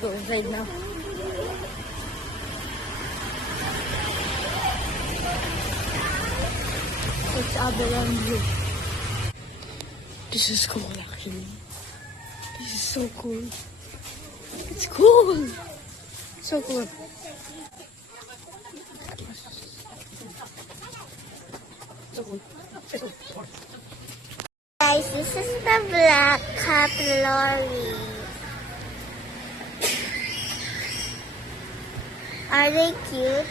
go inside now. It's Aberrand Zoo. This is cool actually. This is so cool. It's cool. So cool. So cool. Guys, this is the black capillary. Are they cute?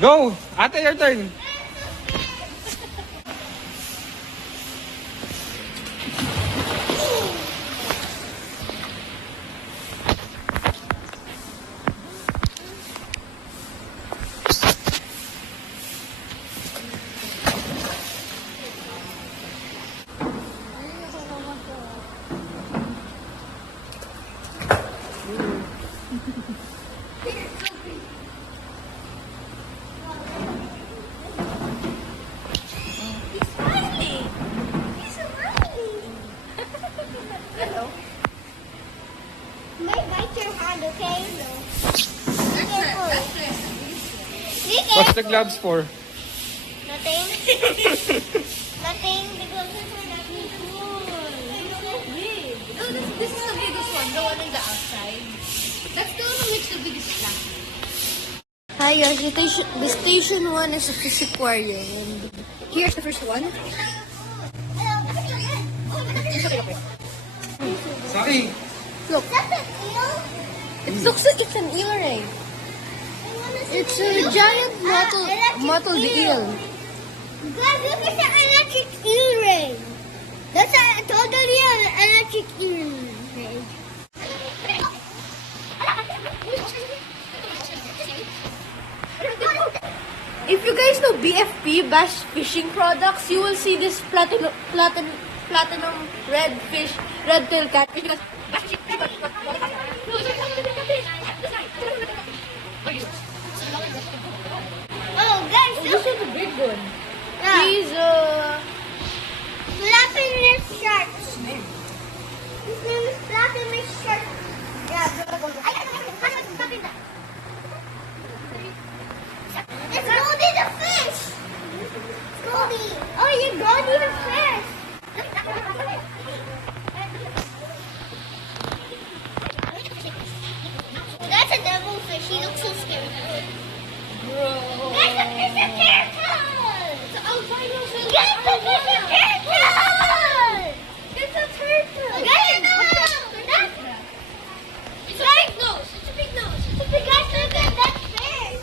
Go! Ate, your turn. Might bite your hand, okay? What's the gloves for? Nothing. Nothing. The gloves are for nothing. It's so big. Oh, this is the biggest one, the one on the outside. That's the one which the biggest plastic. Hi guys, the station 1 is a fish aquarium. And here's the first one. Sorry. Look, That's an eel? it looks like it's an earring. It's a giant mottled eel. Guys, look at the electric earring. That's a totally electric earring. If you guys know BFP, Bass Fishing Products, you will see this platinum red fish, red tail catfish. Oh, guys, This look. is the big one. Yeah. He's Flapping shark. His name is Flapping shark. Yeah. It's Goldie the fish. Goldie. Oh, you Goldie the fish. That's a devilfish. He looks so scary. Guys, look, it's a turtle. It's an albino fish. Guys, look, it's a turtle. It's a turtle. Guys, it's a big nose. It's a big nose. It's a big nose. Guys, look at that fish.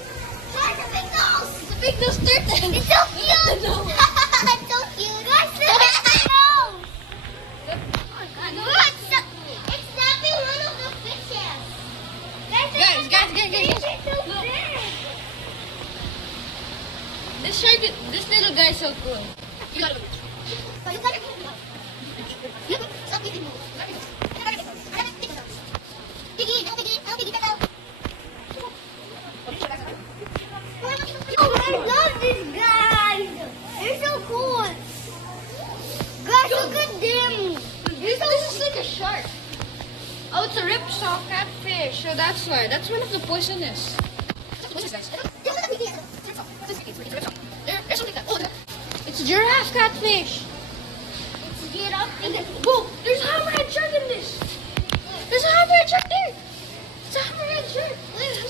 Guys, a big nose. it's a big nose turtle. It's so cute. It's so cute. Guys, look at the nose. Look, it's snapping one of the fishes. Guys, Guys. It's so Look. big. This little guy is so cool. You gotta look. Oh, I love these guys. They're so cool. Guys, look at them. This is like a shark. Oh, it's a ripsaw catfish. So that's why. That's one of the poisonous. It's a giraffe catfish. Get up. And then, boom! There's a hammerhead shark in this. There's a hammerhead shark there. It's a hammerhead shark.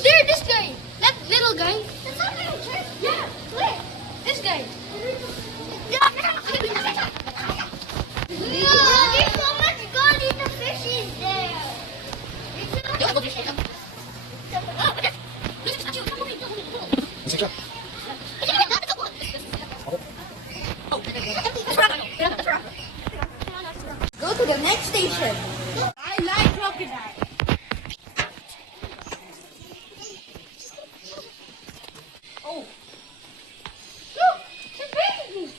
There, this guy. That little guy. That's not very sharp. Yeah. Where? This guy. There's so much gold in the fishes there. Go to the next station. I like crocodile. Oh. Look, it's a baby.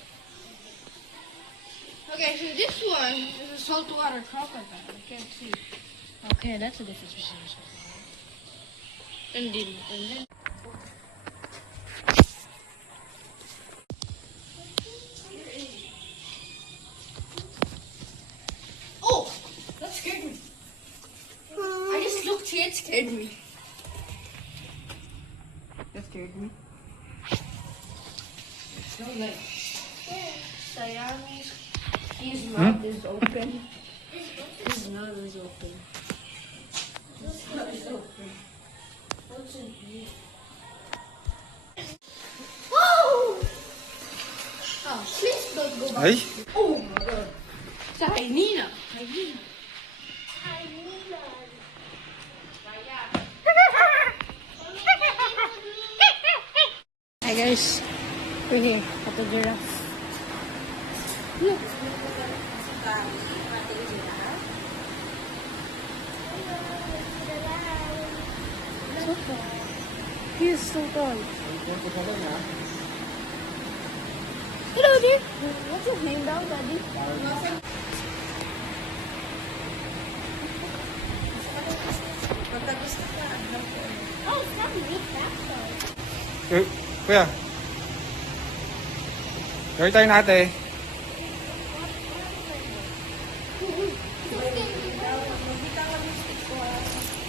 Okay, so this one is a saltwater crocodile. I can't see. Okay, that's the difference between and then. Oh, that scared me. I just looked here, it scared me. That scared me. It's so nice. Sayang's his mouth is open. His mouth is open. His mouth is open. What's in here? Oh! Oh, please don't go back. Ay, Oh my god. Sa Nina. Nina. Hi guys. We're here at the giraffe. Look. So tall. He is so tall. Hello dear. What's his name down, Daddy? Oh, it's not me. That's kuya. Your turn, ate.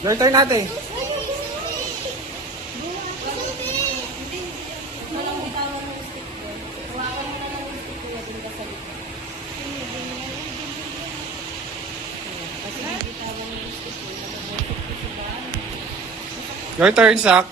Your turn, ate. Your turn, Sak.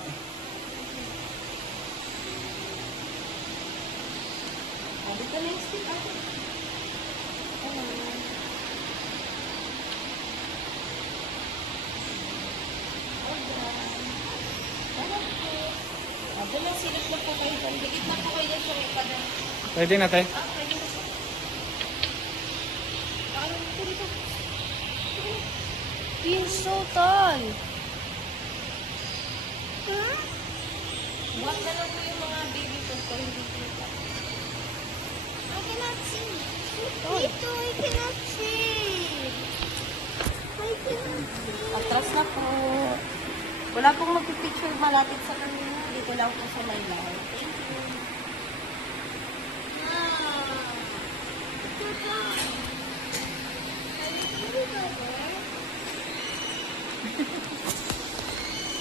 Ready na, te? He is so tall. Wag na lang po yung mga baby ko kung hindi kita. I cannot see. Dito, I cannot see. I cannot see. Atras na po. Wala pong magpipicture malapit sa kanila. Dito lang po sa laylaw.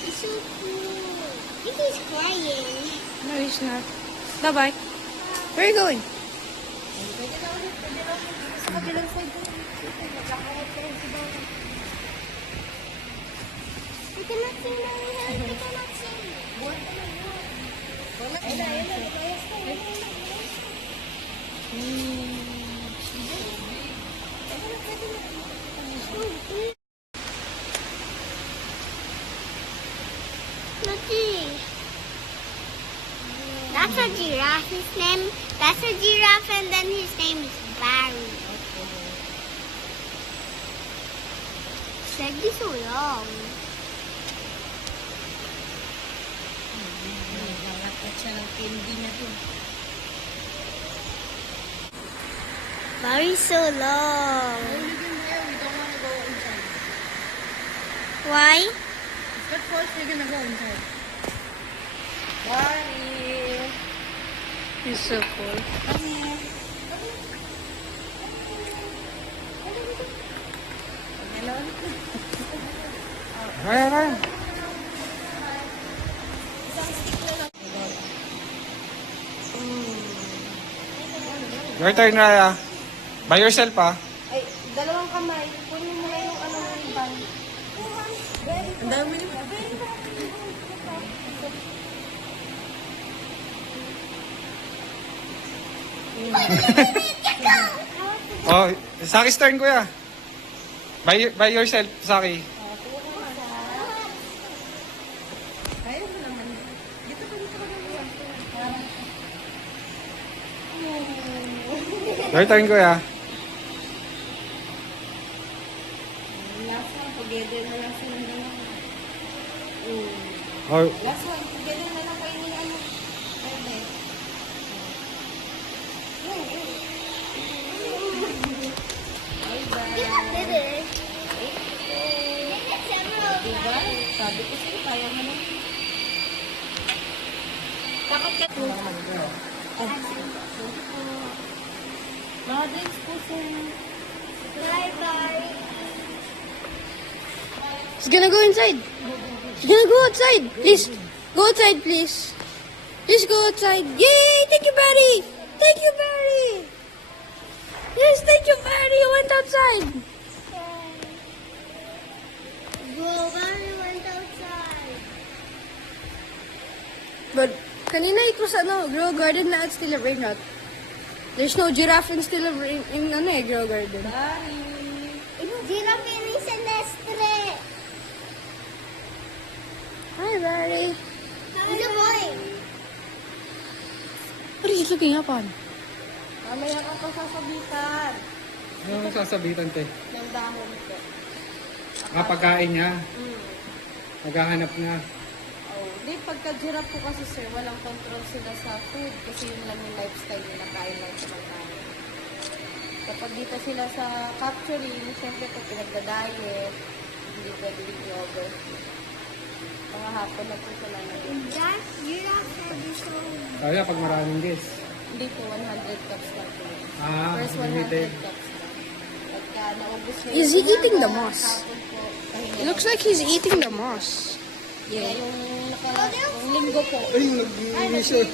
It's so cool. Look, he's crying. No, he's not. Bye-bye. Where are you going? Sa kabilang side ko. You cannot see now. You cannot see. That's a giraffe. His name. That's a giraffe, and then his name is Barry. Shaggy so long. Barry's so long. Why? But first, we're gonna go inside. Bye. He's so cool. Ayan, ayan. Your turn, Raya. By yourself, ah. Ay, dalawang kamay. Kunin mo na yung ano mo yung bag. Ang dami niyo. Oh, Saki's turn, kuya. By yourself, Saki. Ayaw mo naman. Dito pa. Your turn, kuya. Last one, together na lang silang dalawa. Oh, Last one, together na lang kayo ni ano. Bebe. Bye-bye. Diba? Sabi ko sa'yo, kaya mo na. Takot ka po. Mga drinks po sa'yo. Bye-bye. He's gonna go inside. He's gonna go outside. Please, go outside, please. Please go outside. Yay! Thank you, Barry. Thank you, Barry. Yes, thank you, Barry. You went outside. Bro, Barry went outside. But kanina it was Grow Garden na at Stella Rainrot. There's no giraffe in Stella Rain Grow Garden. Giraffe ni Celestre. Hi, Barry. How's the boy? What are you looking up on? Mamaya ka pa sasabitan Ano sasabitan, te? ng dahon ko. Pagkain niya. Naghahanap niya. Oh, di pagka-giraffe po kasi sir, walang control sila sa food kasi yun lang yung lifestyle nila, kain lang sa kain. Kapag dito sila sa capturing, siyempre pag pinagda-diet, hindi pwede yung yogurt. Mga hapon na po sila na yun. Giraffe had this one. Kaya pag maraming guys. Hindi po, 100 cups lang po. First 100 limited. cups lang. Pagka naubos na Is he yun, eating the hapon moss? po, pahinga It looks like he's eating the moss. Kaya yung yung linggo po. Ay, Ay, nag-iinit.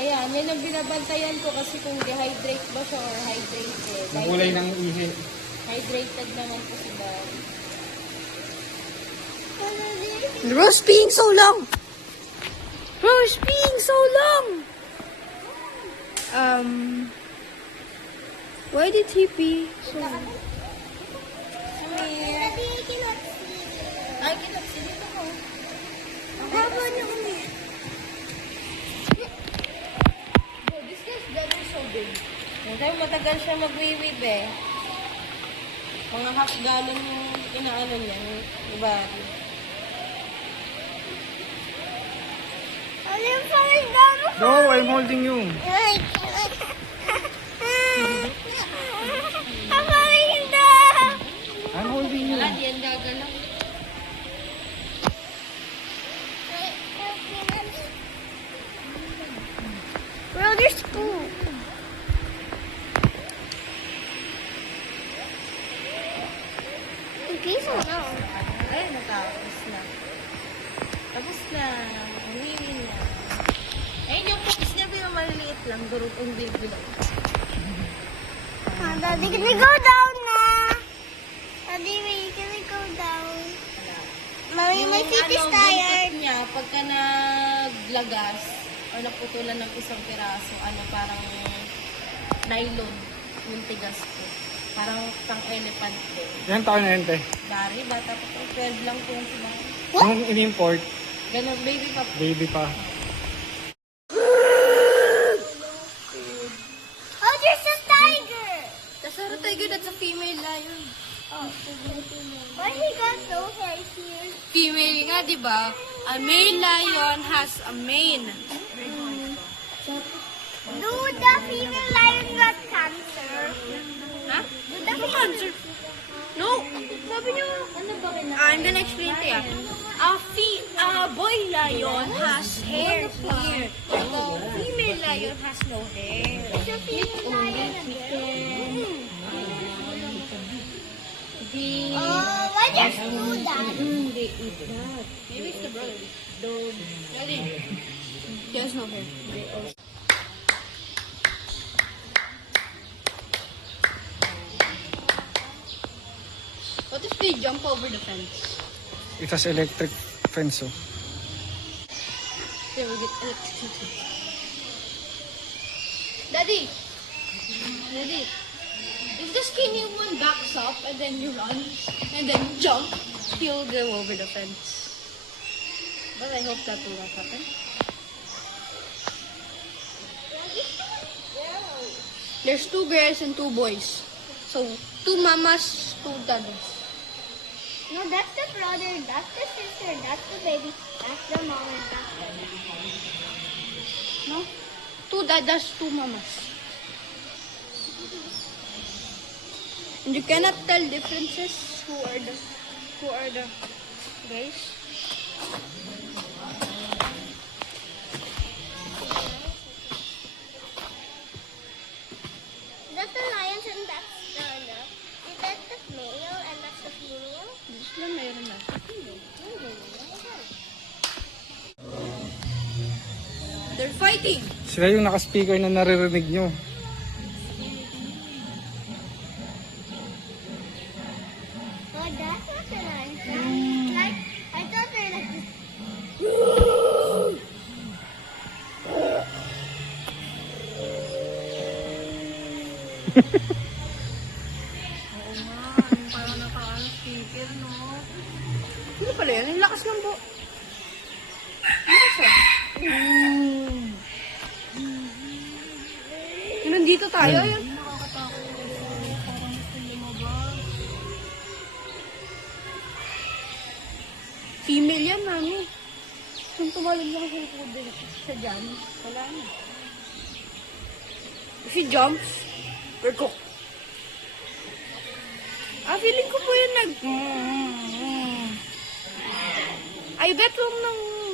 Ayan, yan ang binabantayan ko kasi kung dehydrate ba siya or hydrated. Kulay ng ihi. Hydrated naman po si Barry. Bro's peeing so long. Bro's peeing so long. Why did he pee so long? Daddy, I cannot see. Ay, kinapsilip ako. Baba na kami. This guy's belly is so big. Dahil matagal siya mag-weave eh. Mga half gallon yung inaano niya. Diba? Ano yung parang damo? No, I'm holding you. Ay, ang parang damo. I'm holding you. Wala, di yan gagalaw. Bro, there's food. Okay, so now. Ay, natapos na. Tapos na. Uwi na. Ayun yung cookies niya, pero maliliit lang. Durutong baby lang. Daddy, can we go down na? Daddy, wait, can we go down? Mommy, my feet is Yung tired. buntot niya, pagka naglagas, o naputulan ng isang piraso, parang nylon, yung tigas po. Parang pang-elephant po. Yan taon na yun, te. Dari, bata po po. 12 lang po sila. Nung in-import, Ganun, baby pa po. baby pa. Oh, there's a tiger. That's not a tiger, that's a female lion. Why he got no hair here? Female nga, di ba? A male lion has a mane. Dude, the female lion got cancer. Huh? Dude, the Cancer. No, sabi niyo, Ano ba rin I'm gonna explain to you. A boy lion has hair here. A female lion has no hair. It's a female lion again. Oh, why just do that? Maybe it's the brother. Daddy. He has no hair. What if they jump over the fence? It has electric fence, oh. They will get electrocuted. Daddy! Daddy! If the skinny one backs up and then you run and then jump, he'll go over the fence. But I hope that will not happen. There's 2 girls and 2 boys. So, 2 mamas, 2 daddies. No, that's the brother, that's the sister, that's the baby, that's the mom, and that's the baby. No? 2 dadas, 2 mamas. And you cannot tell differences who are the Who are the guys? That's the lions and that's is that the male and that's the female? Sila meron na. They're fighting! Sila yung naka-speaker na naririnig nyo. Oh, that's not the lions. Like, I thought they're like this. Oo nga, yung parang nakaano speaker, no? Ano pala yan? Ang lakas ng Ano siya? Yung nandito tayo, yun. Nakakatakot. Parang gusto lumabas. Female yan, mami. Kung tumalog lang sa likod sa dyan, wala na. If she jumps, we're cooked. Feeling ko po yun I bet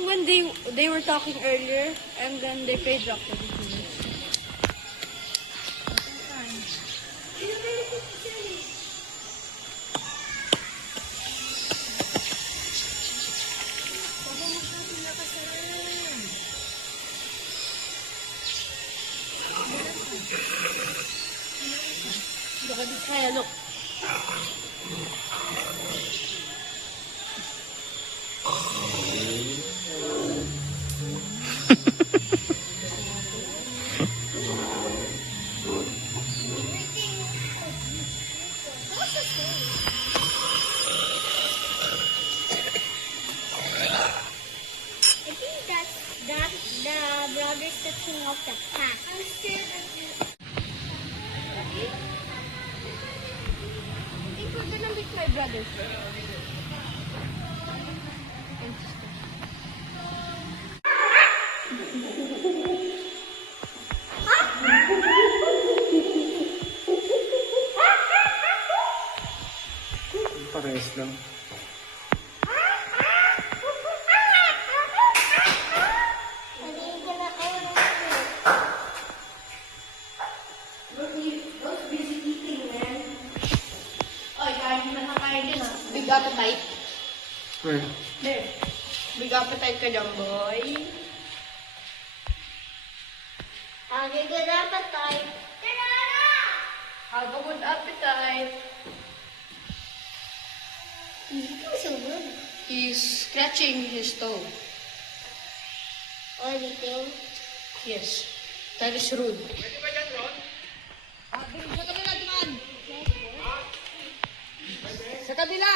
when they were talking earlier and then they paid up to the finish. Look at this guy, look. I think that's the brothers the king of the pack. I'm scared of you. I think we're gonna meet my brother first. And sister. Parehas lang. Big appetite. Where? There. Big appetite ka dyan, boy. Have a good appetite. Have a good appetite. It's so good. He's scratching his toe. Only thing. Yes. That is rude. Sa kabila!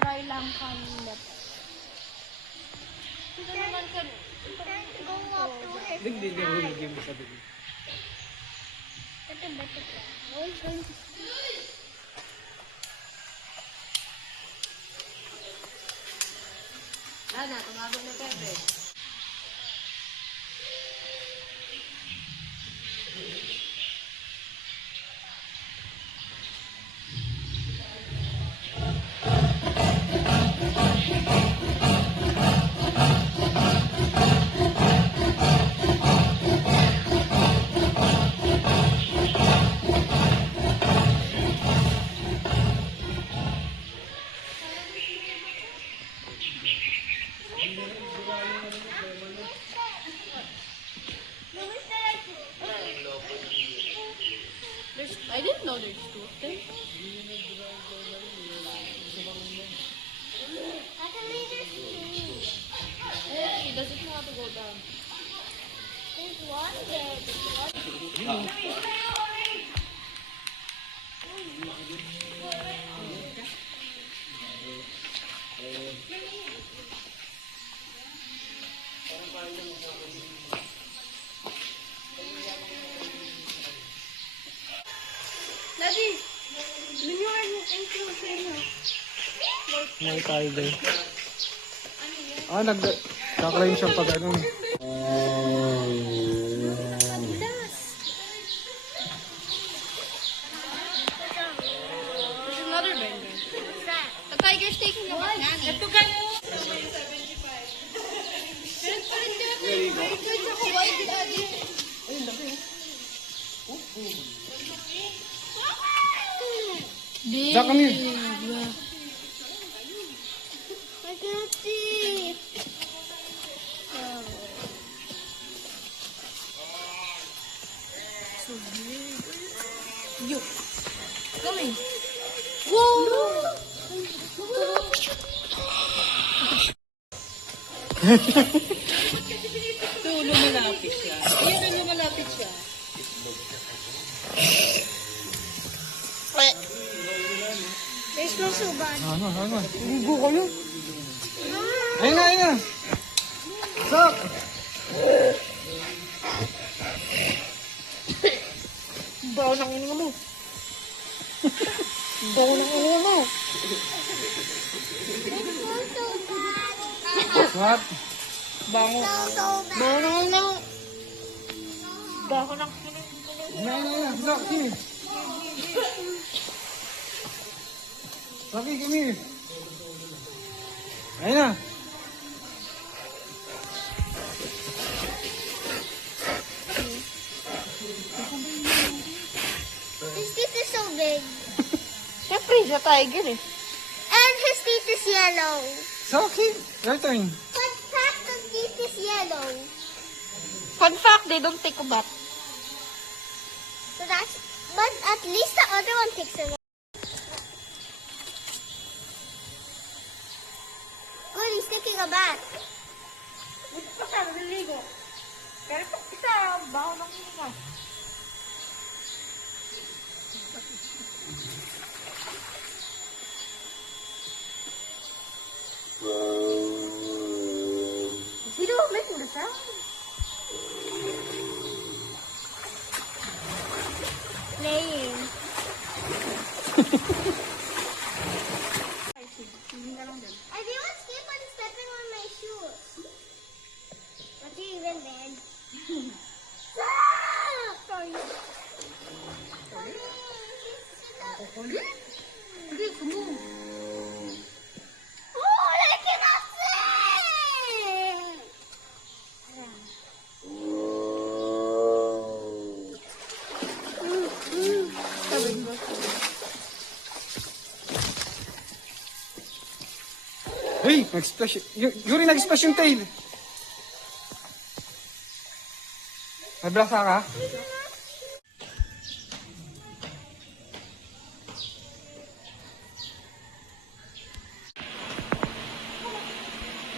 Try lang kanina. Ito naman ka. Go up to her. Hindi narinig yung sabi ko. Ito ba ito? Lana, tumago na Pepe. I didn't know there's two of them. Actually, there's two. He doesn't know how to go down. There's one there. There's one. Daddy, linyuan mo intro sa inyo. May tayo din. Nag-climb siya pag ano. Natugan mo. Jack, come here. I can't see. Yo. Coming. Whoa! Ito, lumalapit siya. Ayun, lumalapit siya. There's no so bad. Ano? Ligo ko yun. Ayun na. Jack! Bawa ng ino mo. Bawa ng ino mo. What? So bad. Bawa ng ano? Baho ng Ayun. Jack, kimi. Rocky, kimi. Ayun na. His teeth is so big. Siyempre, siya tiger eh. And his teeth is yellow. Rocky, your turn. But half the teeth is yellow. Fun fact, they don't take a bath. So that's, but at least the other one takes a bath. Good, he's taking a bath. Ito pa siya, naliligo. Pero ito isa, bawa ng ino mo. Sino making the sound? Playing. Everyone's keep on stepping on my shoes. What do you even mean? Sorry. Hindi, kumo. Oh, I cannot see! Hey, nag-splash. Yuri, nag-splash yung tail. Nablasa ka?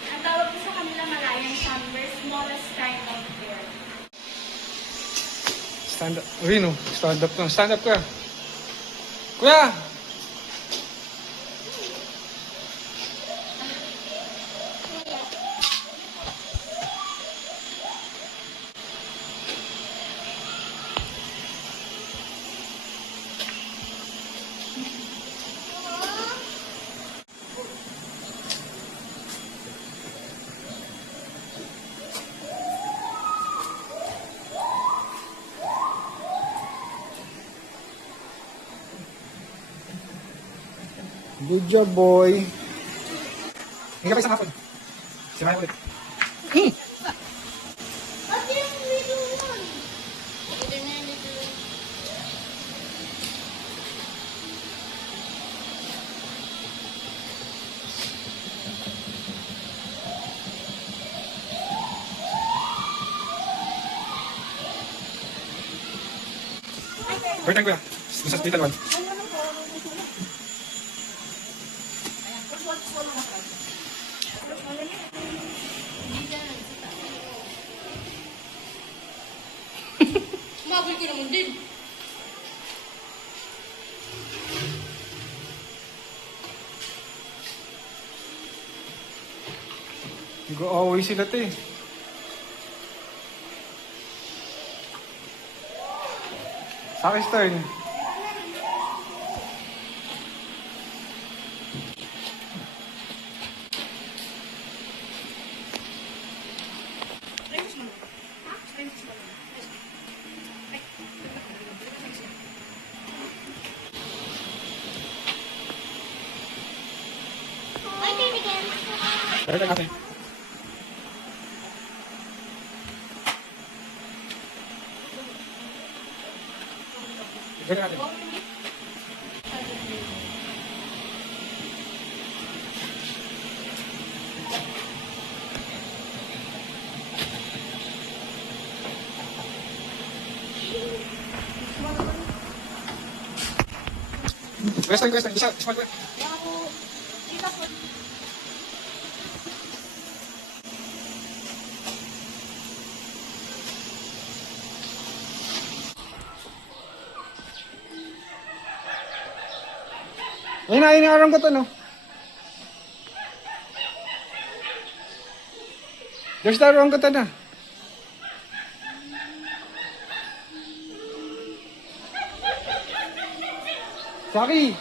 Ang tawag ko sa kanila Malayan Chamber, smallest kind of bear. Stand up. Uy, no. Stand up ka. Stand up ka. Kuya! Good job, boy. Hindi ka pa isang hapon. Simahin ulit. What did we do one? Bird kuya. Doon sa little one. Mabul ko naman din. Nag-away sila te. Sa akin turn. My turn again. Balikan natin. Balikan natin. Western. Isa, small one. Ayun na, arang ko to, no? There's the arang ko to na. Saki!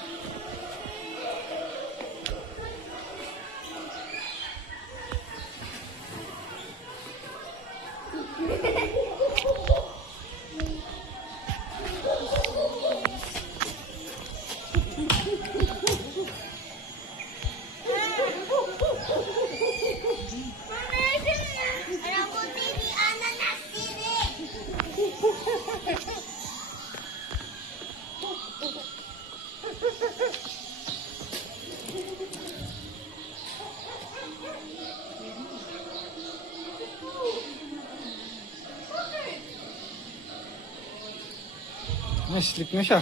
Nice, sleep na siya.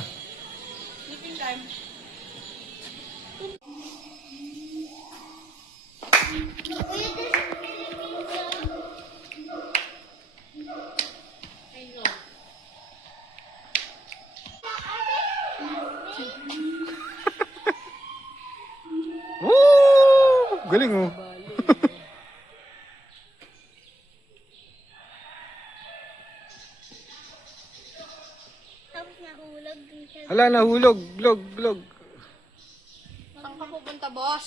Sleeping time. Woo! Galing, oh. Tapos nahulog din siya. Hala, nahulog. Glog. Saan ka pupunta, boss?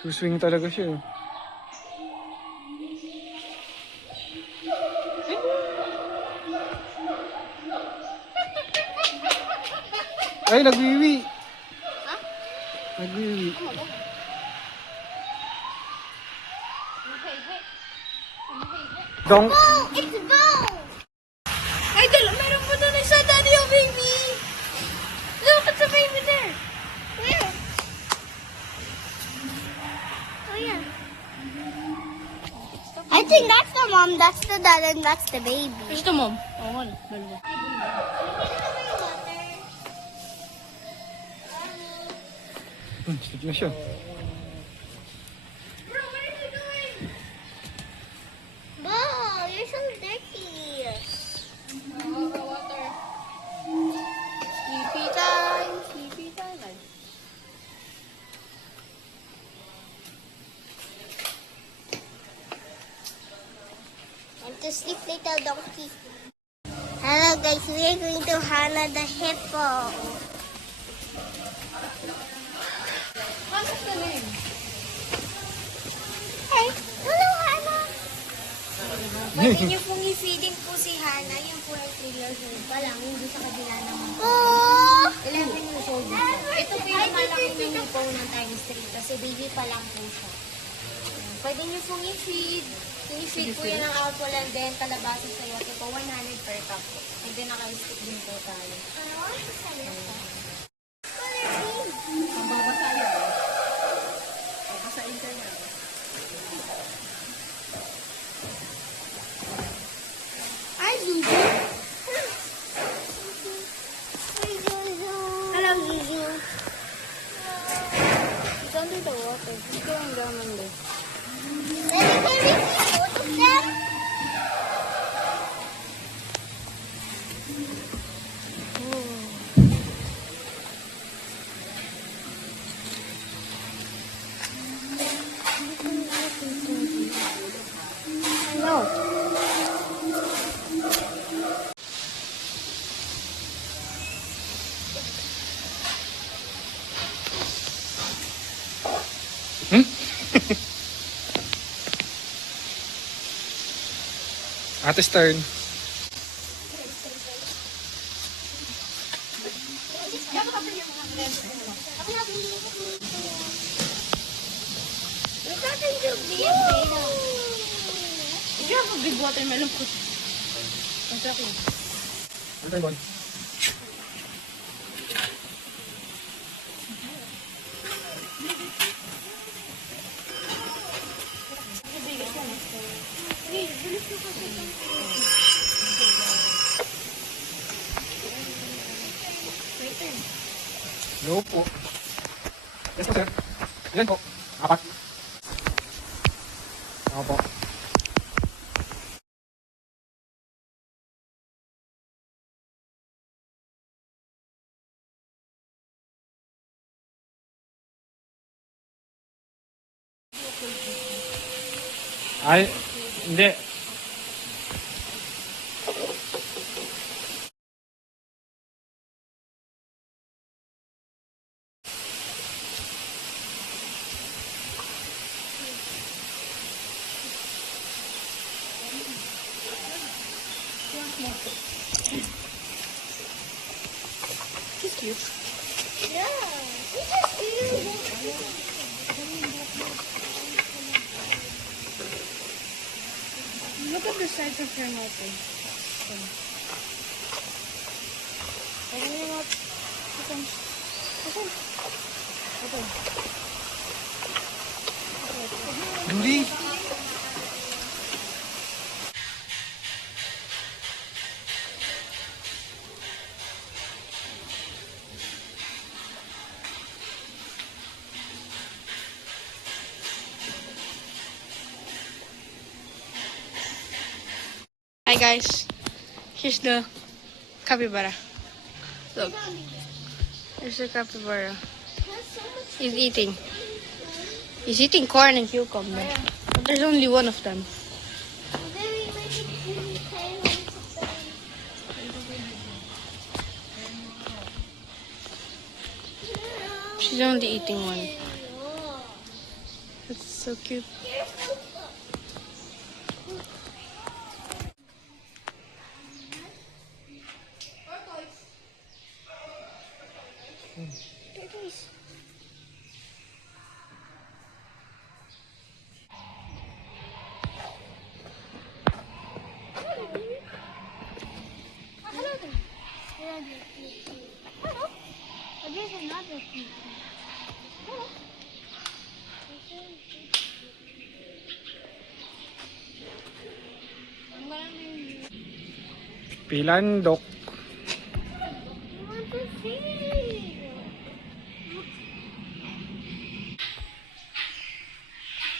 Suswing talaga siya. Ay, nagwiwi. Ha? Nagwiwi. Dong. Oh, it's bone! Ay, meron po doon isa, Daddy, oh, baby. Look at the baby there. Where? Oh, yeah. I think that's the mom, that's the dad, and that's the baby. Gusto mo? Oo, wala. Dalawa. Sleep na siya. Bo, you're so dirty. Water. Sleepy time. Sleepy time. Want to sleep, little donkey? Hello guys, we are going to Hana the hippo. What's the name? Hey, hello Hana. Pwede niyo pong i-feeding po si Hana, yung po ay 3 years old pa lang, hindi sa kabila naman. Oh, 11 years old na po. Ito po yung malaki menu po ng times 3 kasi baby pa lang po siya. Ayan. Pwede niyo pong i-feed. I-feed po yan ng apple and then kalabasa sa yote po, 100 per cup po. And then naka-stick din po tayo. Ang babasa yun. Babasain ka niya. hi Zuzu. Hi Zuzu. Hello Zuzu. It's under the water. It's going down under. Daddy, can we see both of them? Ate's turn. see a beta. If you have a big watermelon, put it. Ano tayo, boy? No po. Yes po, sir. Ilan po? 4. Ako po. Ay, hindi. She's cute. Yeah. This is cute. Look at the size of her mouth. Duri! Hi guys, here's the capybara. Look, there's the capybara. He's eating. He's eating corn and cucumber. But there's only one of them. She's only eating one. That's so cute. There's another one. Pilandok. I want to see.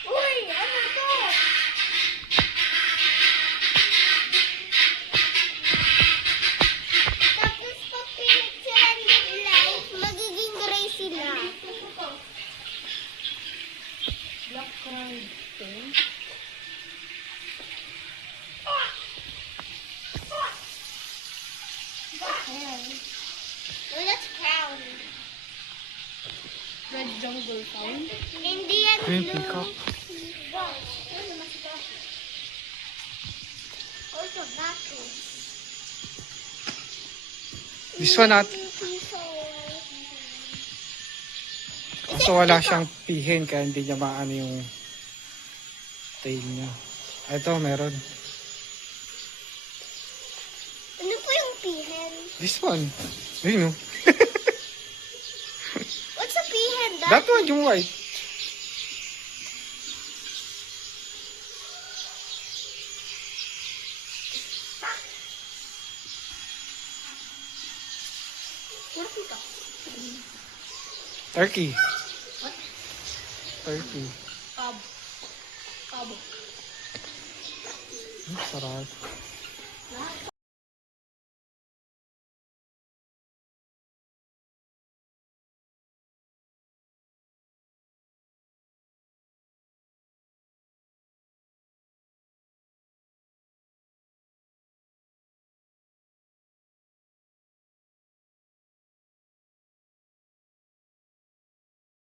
Uy, ano to? Tapos pag pinicturean ng light, magiging gray sila. Well, that's crown. Red jungle found. Indian Green blue. peacock. Also, natural. This one at so wala siyang pihin kaya hindi niya maano yung tail niya. Ito, meron. Ano po yung pihen? This one. Ayun, no? What's a pihen, Dad? That one, yung white. Turkey. What? Turkey. Pabo. Pabo. Sarap.